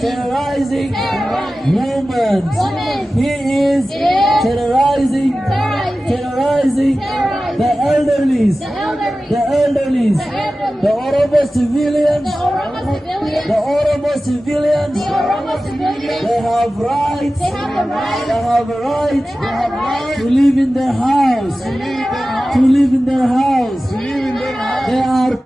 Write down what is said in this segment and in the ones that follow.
terrorizing women. He is terrorizing the elderly, the Oromo civilians, they have rights, to live in their house, They are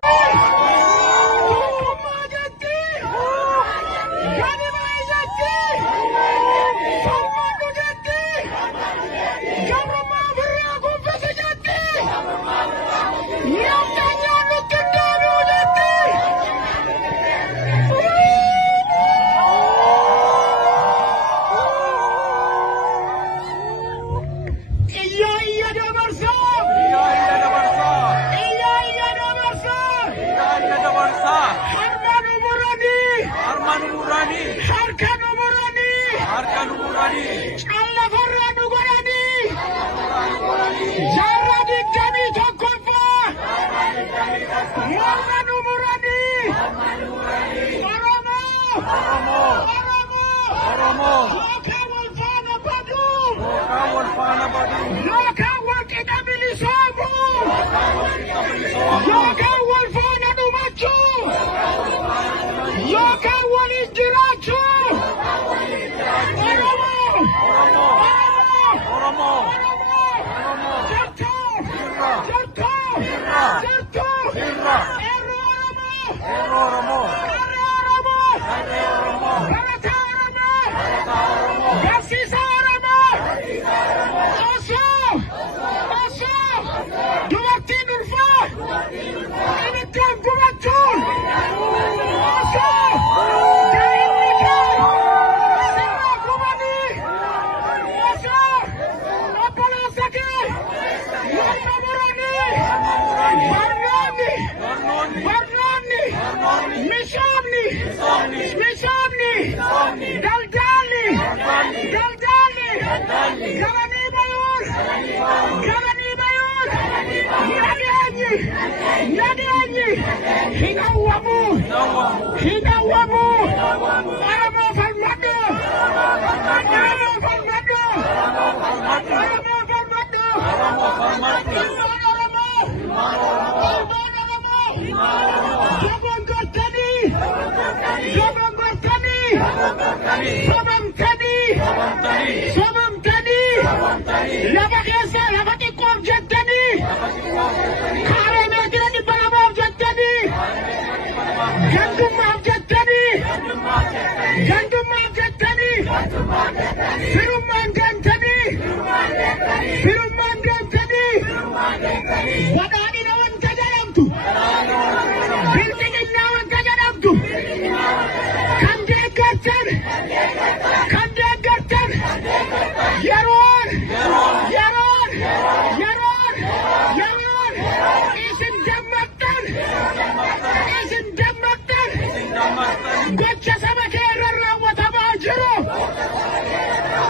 Gochaa saba keerra raawwatamaa jiru.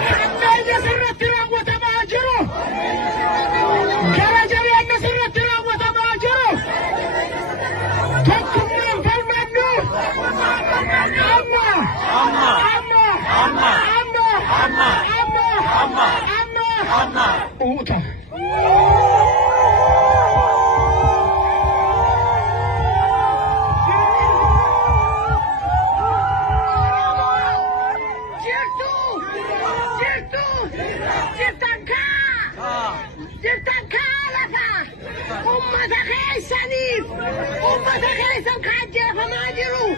Hammayya sirratti raawwatamaa jiru. Gara jabeenya sirratti raawwatamaa jiru. Tokkummaan falmannu. Amma. Uuta. Ummata keessaniif, ummata keessan kan jeefamaa jiru.